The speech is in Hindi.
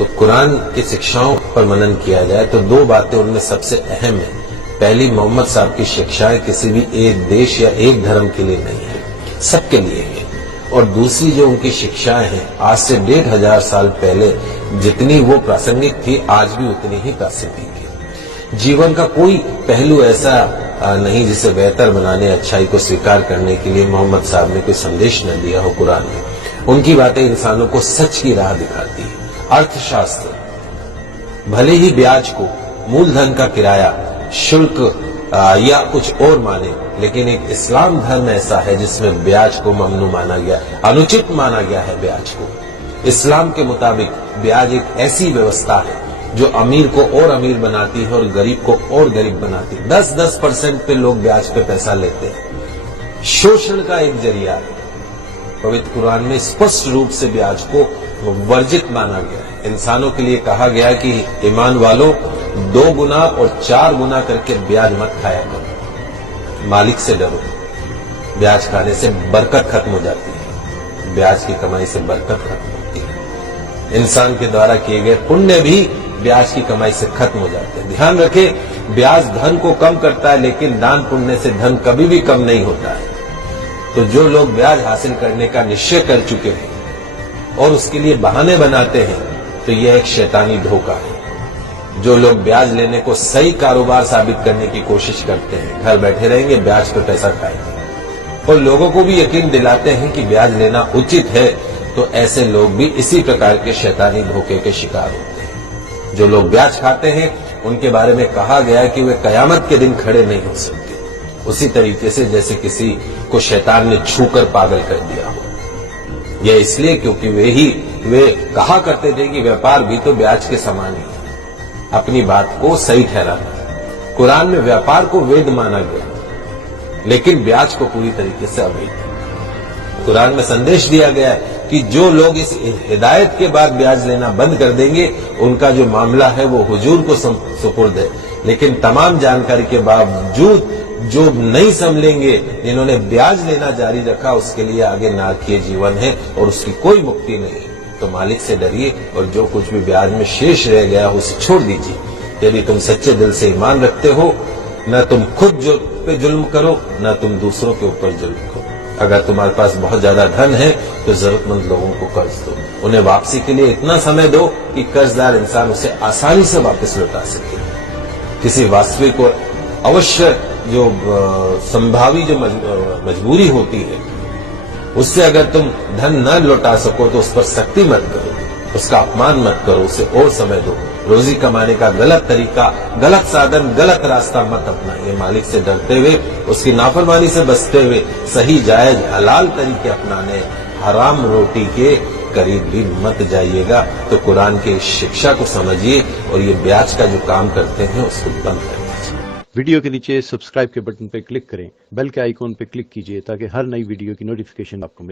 तो कुरान की शिक्षाओं पर मनन किया जाए तो दो बातें उनमें सबसे अहम है। पहली, मोहम्मद साहब की शिक्षाएं किसी भी एक देश या एक धर्म के लिए नहीं है, सबके लिए है। और दूसरी जो उनकी शिक्षाएं हैं, आज से 1500 साल पहले जितनी वो प्रासंगिक थी, आज भी उतनी ही प्रासंगिक है। जीवन का कोई पहलू ऐसा नहीं जिसे बेहतर बनाने, अच्छाई को स्वीकार करने के लिए मोहम्मद साहब ने कोई संदेश न दिया हो कुरान में। उनकी बातें इंसानों को सच की राह दिखाती है। अर्थशास्त्र भले ही ब्याज को मूलधन का किराया, शुल्क या कुछ और माने, लेकिन एक इस्लाम धर्म ऐसा है जिसमें ब्याज को ममनू माना गया, अनुचित माना गया है ब्याज को। इस्लाम के मुताबिक ब्याज एक ऐसी व्यवस्था है जो अमीर को और अमीर बनाती है और गरीब को और गरीब बनाती है। 10% पे लोग ब्याज पे पैसा लेते हैं। शोषण का एक जरिया है। पवित्र कुरान में स्पष्ट रूप से ब्याज को वर्जित माना गया है। इंसानों के लिए कहा गया है कि ईमान वालों, 2 गुना और 4 गुना करके ब्याज मत खाया करो। मालिक से डरो। ब्याज खाने से बरकत खत्म हो जाती है। ब्याज की कमाई से बरकत खत्म होती है। इंसान के द्वारा किए गए पुण्य भी ब्याज की कमाई से खत्म हो जाते हैं। ध्यान रखें, ब्याज धन को कम करता है, लेकिन दान पुण्य से धन कभी भी कम नहीं होता है। तो जो लोग ब्याज हासिल करने का निश्चय कर चुके हैं और उसके लिए बहाने बनाते हैं, तो यह एक शैतानी धोखा है। जो लोग ब्याज लेने को सही कारोबार साबित करने की कोशिश करते हैं, घर बैठे रहेंगे, ब्याज पर पैसा खाएंगे और लोगों को भी यकीन दिलाते हैं कि ब्याज लेना उचित है, तो ऐसे लोग भी इसी प्रकार के शैतानी धोखे के शिकार होते हैं। जो लोग ब्याज खाते हैं, उनके बारे में कहा गया है कि वे कयामत के दिन खड़े नहीं हो सकते, उसी तरीके से जैसे किसी को शैतान ने छूकर पागल कर दिया हो। यह इसलिए क्योंकि वे कहा करते थे कि व्यापार भी तो ब्याज के समान ही है। अपनी बात को सही ठहराना। कुरान में व्यापार को वैध माना गया, लेकिन ब्याज को पूरी तरीके से अवैध। कुरान में संदेश दिया गया है कि जो लोग इस हिदायत के बाद ब्याज लेना बंद कर देंगे, उनका जो मामला है वो हुजूर को सुपुर्द है। लेकिन तमाम जानकारी के बावजूद जो नहीं संभलेंगे, जिन्होंने ब्याज लेना जारी रखा, उसके लिए आगे नारकीय जीवन है और उसकी कोई मुक्ति नहीं है। तो मालिक से डरिए और जो कुछ भी ब्याज में शेष रह गया उसे छोड़ दीजिए। यदि तुम सच्चे दिल से ईमान रखते हो, न तुम खुद पे जुल्म करो, न तुम दूसरों के ऊपर जुल्म करो। अगर तुम्हारे पास बहुत ज्यादा धन है तो जरूरतमंद लोगों को कर्ज दो। उन्हें वापसी के लिए इतना समय दो कि कर्जदार इंसान उसे आसानी से वापस लौटा सके। किसी वास्तविक और अवश्य जो संभावी जो मजबूरी होती है, उससे अगर तुम धन न लौटा सको तो उस पर सख्ती मत करो, उसका अपमान मत करो, उसे और समय दो। रोजी कमाने का गलत तरीका, गलत साधन, गलत रास्ता मत अपनाइए। मालिक से डरते हुए, उसकी नाफरमानी से बचते हुए सही जायज हलाल तरीके अपनाने, हराम रोटी के करीब भी मत जाइएगा। तो कुरान की शिक्षा को समझिए और ये ब्याज का जो काम करते हैं उसको बंद कर दीजिए। वीडियो के नीचे सब्सक्राइब के बटन पर क्लिक करें, बेल के आइकॉन पर क्लिक कीजिए ताकि हर नई वीडियो की नोटिफिकेशन आपको मिले।